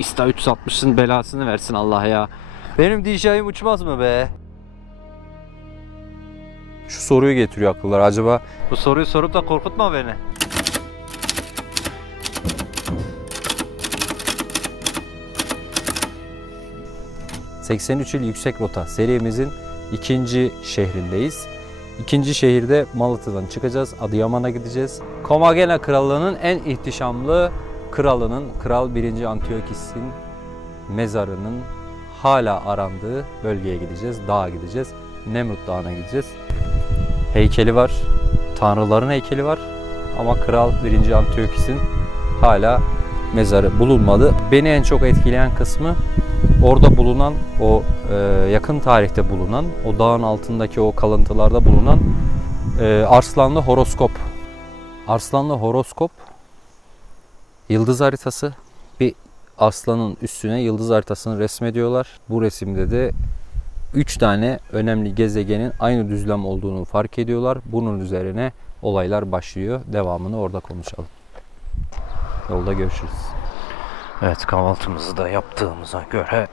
İsta 360'ın belasını versin Allah ya. Benim DJI'm uçmaz mı be? Şu soruyu getiriyor akıllara. Acaba Bu soruyu sorup da korkutma beni. ...83 il yüksek rota serimizin ikinci şehrindeyiz. İkinci şehirde Malatya'dan çıkacağız. Adıyaman'a gideceğiz. Komagene Krallığı'nın en ihtişamlı kralının, Kral 1. Antiyokis'in mezarının hala arandığı bölgeye gideceğiz. Dağa gideceğiz. Nemrut Dağı'na gideceğiz. Heykeli var. Tanrıların heykeli var. Ama Kral 1. Antiyokis'in hala mezarı bulunmadı. Beni en çok etkileyen kısmı orada bulunan o yakın tarihte bulunan o dağın altındaki o kalıntılarda bulunan arslanlı horoskop. Arslanlı horoskop yıldız haritası. Bir arslanın üstüne yıldız haritasını resmediyorlar. Bu resimde de 3 tane önemli gezegenin aynı düzlem olduğunu fark ediyorlar. Bunun üzerine olaylar başlıyor. Devamını orada konuşalım. Yolda görüşürüz. Evet, kahvaltımızı da yaptığımıza göre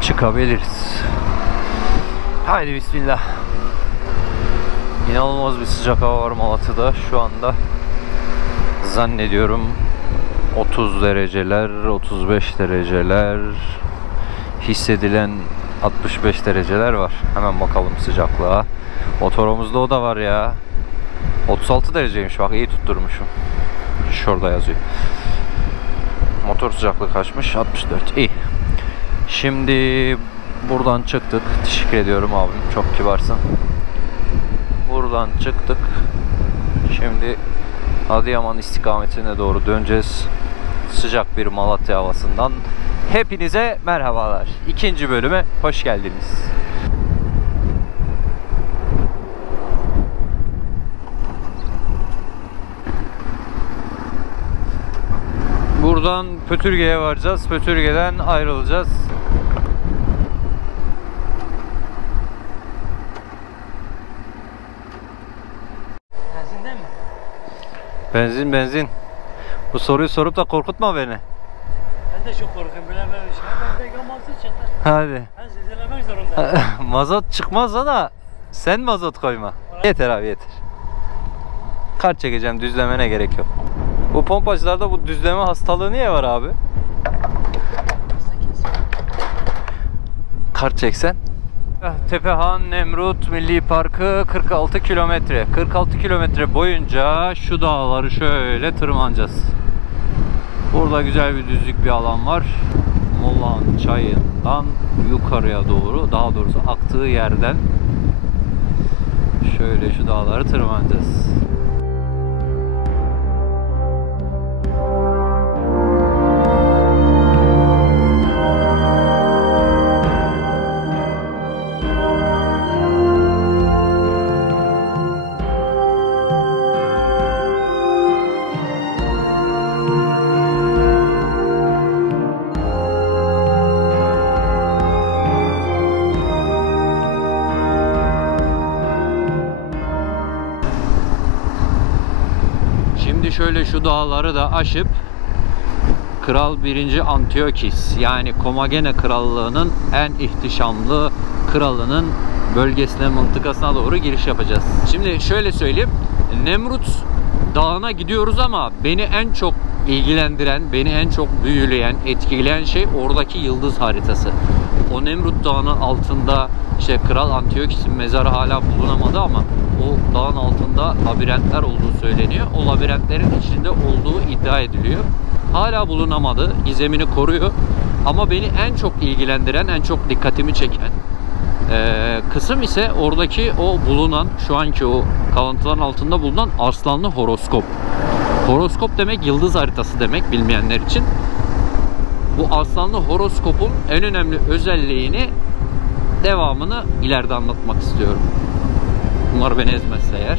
çıkabiliriz. Haydi bismillah. İnanılmaz bir sıcak hava var Malatya'da şu anda. Zannediyorum 30 dereceler, 35 dereceler, hissedilen 65 dereceler var. Hemen bakalım sıcaklığa. Motorumuzda o da var ya. 36 dereceymiş, bak iyi tutturmuşum. Şurada yazıyor. Motor sıcaklığı kaçmış? 64. İyi. Şimdi buradan çıktık. Teşekkür ediyorum abim. Çok kibarsın. Buradan çıktık. Şimdi Adıyaman istikametine doğru döneceğiz. Sıcak bir Malatya havasından. Hepinize merhabalar. İkinci bölüme hoş geldiniz. Buradan Pötürge'ye varacağız. Pötürge'den ayrılacağız. Benzinde mi? Benzin benzin. Bu soruyu sorup da korkutma beni. Ben de çok korkuyorum. Böyle bir şey. Ben de gamazsız çıktı. Hadi. Ben zizelemek zorundayım. Mazot çıkmaz da sen mazot koyma. Yeter abi, yeter. Kart çekeceğim, düzlemene gerek yok. Bu pompacılarda bu düzleme hastalığı niye var abi? Kart çeksen. Tepehan Nemrut Milli Parkı 46 kilometre. 46 kilometre boyunca şu dağları şöyle tırmanacağız. Burada güzel bir düzlük bir alan var. Mollağın çayından yukarıya doğru, daha doğrusu aktığı yerden şöyle şu dağları tırmanacağız. Şimdi şöyle şu dağları da aşıp Kral 1. Antiyokis, yani Komagene Krallığı'nın en ihtişamlı kralının bölgesine, mıntıkasına doğru giriş yapacağız. Şimdi şöyle söyleyeyim, Nemrut Dağı'na gidiyoruz ama beni en çok ilgilendiren, beni en çok büyüleyen, etkileyen şey oradaki yıldız haritası. O Nemrut Dağı'nın altında işte Kral Antiyokis'in mezarı hala bulunamadı ama o dağın altında labirentler olduğu söyleniyor. O labirentlerin içinde olduğu iddia ediliyor. Hala bulunamadı. Gizemini koruyor. Ama beni en çok ilgilendiren, en çok dikkatimi çeken kısım ise oradaki o bulunan, şu anki o kalıntıların altında bulunan arslanlı horoskop. Horoskop demek yıldız haritası demek, bilmeyenler için. Bu arslanlı horoskopun en önemli özelliğini, devamını ileride anlatmak istiyorum. Bunlar beni ezmezse eğer.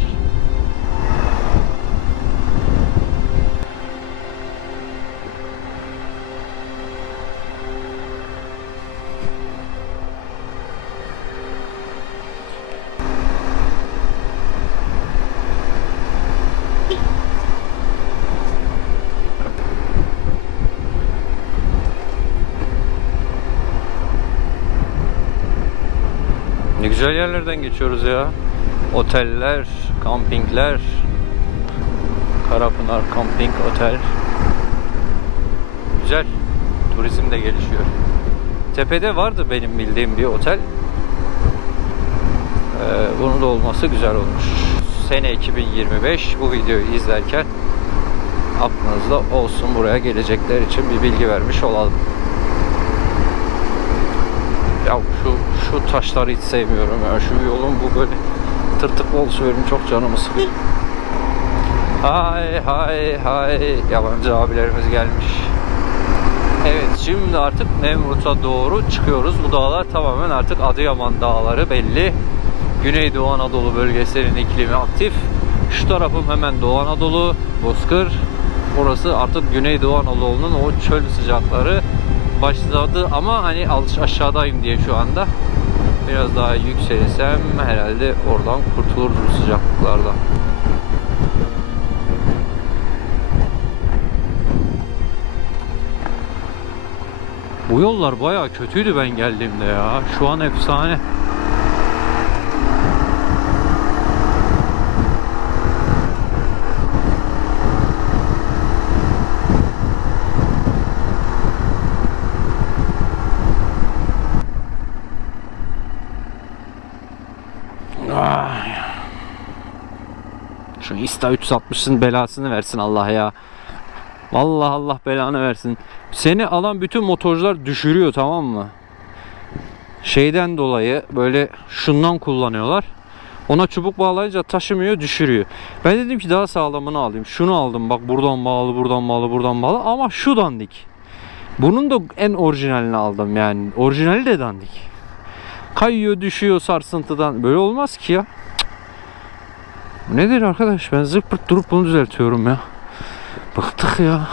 Güzel yerlerden geçiyoruz ya. Oteller, kampingler. Karapınar Camping Otel. Güzel. Turizm de gelişiyor. Tepede vardı benim bildiğim bir otel. Bunun da olması güzel olmuş. Sene 2025 bu videoyu izlerken aklınızda olsun, buraya gelecekler için bir bilgi vermiş olalım. Ya şu taşları hiç sevmiyorum ya. Şu yolun bu böyle tırtıklı oluşu benim çok canımı sıkıyor. Hay hay hay, yabancı abilerimiz gelmiş. Evet, şimdi artık Nemrut'a doğru çıkıyoruz. Bu dağlar tamamen artık Adıyaman dağları belli. Güneydoğu Anadolu bölgesinin iklimi aktif. Şu tarafım hemen Doğu Anadolu, Bozkır. Burası artık Güneydoğu Anadolu'nun o çöl sıcakları başladı ama hani aşağıdayım diye şu anda. Biraz daha yükselsem herhalde oradan kurtulur bu sıcaklıklardan. Bu yollar bayağı kötüydü ben geldiğimde ya. Şu an efsane. Şu Insta 360'ın belasını versin Allah ya. Vallahi Allah belanı versin. Seni alan bütün motorcular düşürüyor, tamam mı? Şeyden dolayı böyle şundan kullanıyorlar. Ona çubuk bağlayınca taşımıyor, düşürüyor. Ben dedim ki daha sağlamını alayım. Şunu aldım, bak buradan bağlı, buradan bağlı, buradan bağlı ama şu dandik. Bunun da en orijinalini aldım yani. Orijinali de dandik. Kayıyor, düşüyor sarsıntıdan. Böyle olmaz ki ya. Bu nedir arkadaş? Ben zırt pırt durup bunu düzeltiyorum ya. Bıktık ya.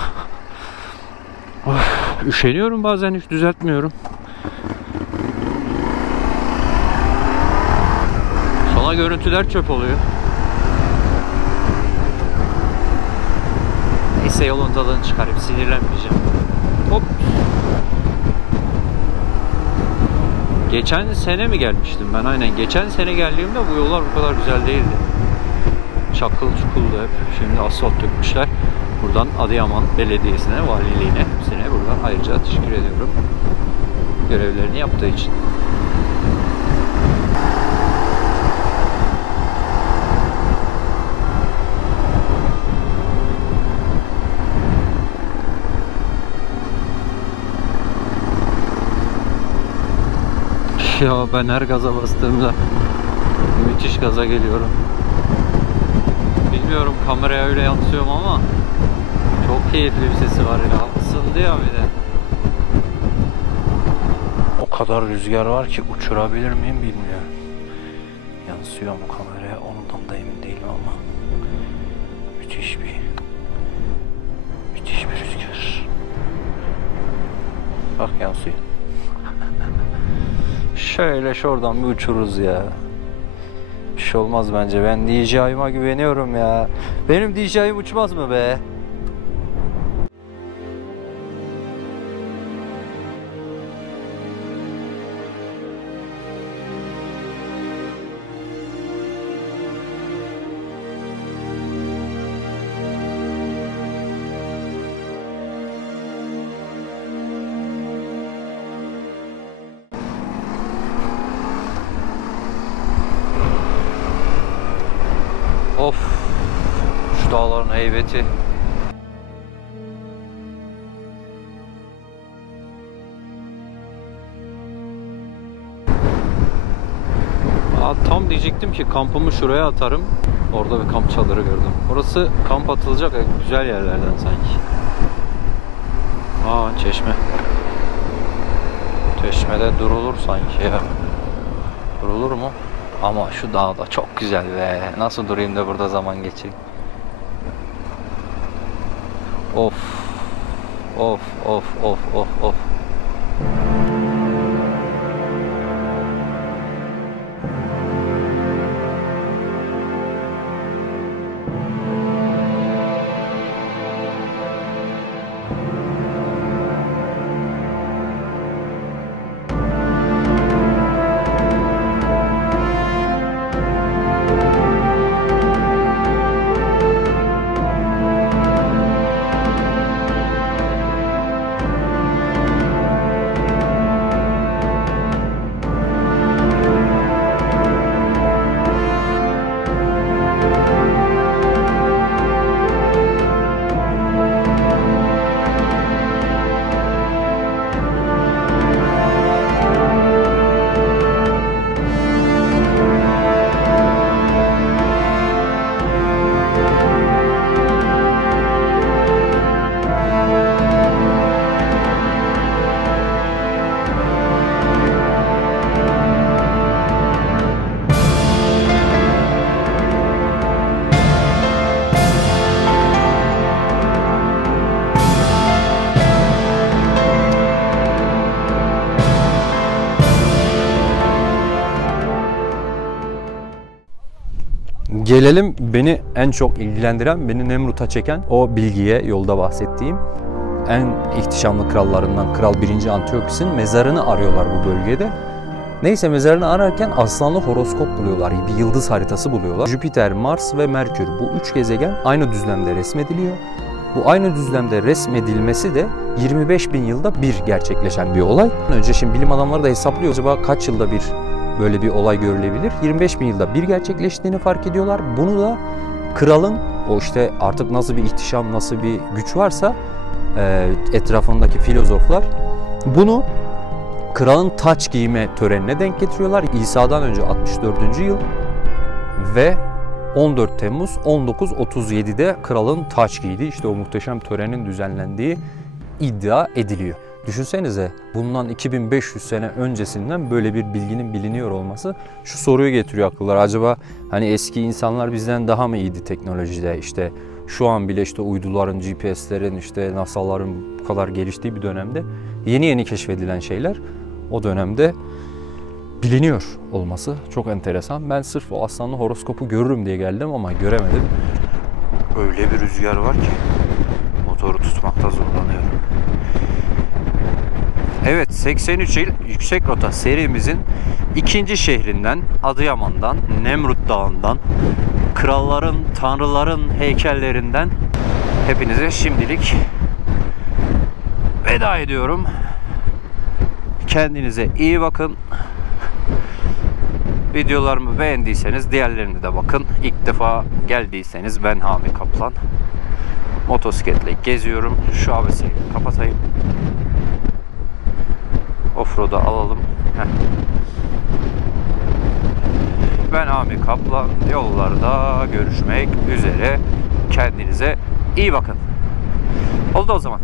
Üşeniyorum bazen, hiç düzeltmiyorum. Sonra görüntüler çöp oluyor. Neyse, yolun tadını çıkarıp sinirlenmeyeceğim. Hop. Geçen sene mi gelmiştim ben? Aynen. Geçen sene geldiğimde bu yollar bu kadar güzel değildi. Çakıl çukuldu hep. Şimdi asfalt dökmüşler. Buradan Adıyaman Belediyesi'ne, valiliğine, hepsine buradan ayrıca teşekkür ediyorum. Görevlerini yaptığı için. Ya ben her gaza bastığımda müthiş gaza geliyorum. Bilmiyorum kameraya öyle yansıyor mu ama çok keyifli bir sesi var ya. Isındı ya bir de. O kadar rüzgar var ki uçurabilir miyim bilmiyorum. Yansıyor mu kameraya, ondan da emin değilim ama müthiş bir rüzgar. Bak yansıyor. Şöyle şuradan bir uçururuz ya. Bir şey olmaz bence. Ben DJI'ma güveniyorum ya. Benim DJI'm uçmaz mı be? Of, şu dağların heybeti. Tam diyecektim ki kampımı şuraya atarım. Orada bir kamp çadırı gördüm. Orası kamp atılacak güzel yerlerden sanki. Çeşme. Çeşmede durulur sanki ya. Durulur mu? Ama şu dağda çok güzel be. Nasıl durayım da burada zaman geçireyim? Of. Of of of of of. Gelelim beni en çok ilgilendiren, beni Nemrut'a çeken o bilgiye, yolda bahsettiğim en ihtişamlı krallarından Kral 1. Antiyokis'in mezarını arıyorlar bu bölgede. Neyse, mezarını ararken aslanlı horoskop buluyorlar, bir yıldız haritası buluyorlar. Jüpiter, Mars ve Merkür, bu 3 gezegen aynı düzlemde resmediliyor. Bu aynı düzlemde resmedilmesi de 25.000 yılda bir gerçekleşen bir olay. Önce şimdi bilim adamları da hesaplıyor, acaba kaç yılda bir böyle bir olay görülebilir? 25.000 yılda bir gerçekleştiğini fark ediyorlar. Bunu da kralın, o işte artık nasıl bir ihtişam, nasıl bir güç varsa etrafındaki filozoflar bunu kralın taç giyme törenine denk getiriyorlar. İsa'dan önce 64. yıl ve 14 Temmuz 1937'de kralın taç giydiği, işte o muhteşem törenin düzenlendiği iddia ediliyor. Düşünsenize, bundan 2500 sene öncesinden böyle bir bilginin biliniyor olması şu soruyu getiriyor akıllara. Acaba hani eski insanlar bizden daha mı iyiydi teknolojide? İşte şu an bile işte uyduların, GPS'lerin, işte NASA'ların bu kadar geliştiği bir dönemde yeni yeni keşfedilen şeyler o dönemde biliniyor olması çok enteresan. Ben sırf o aslanlı horoskopu görürüm diye geldim ama göremedim. Öyle bir rüzgar var ki motoru tutmakta zorlanıyorum. Evet, 83 il yüksek rota serimizin ikinci şehrinden, Adıyaman'dan, Nemrut Dağı'ndan, kralların, tanrıların heykellerinden hepinize şimdilik veda ediyorum. Kendinize iyi bakın. Videolarımı beğendiyseniz diğerlerine de bakın. İlk defa geldiyseniz ben Hami Kaplan. Motosikletle geziyorum. Şu ABS'yi kapatayım. Offroad'a alalım. Ben Hami Kaplan. Yollarda görüşmek üzere. Kendinize iyi bakın. Oldu o zaman.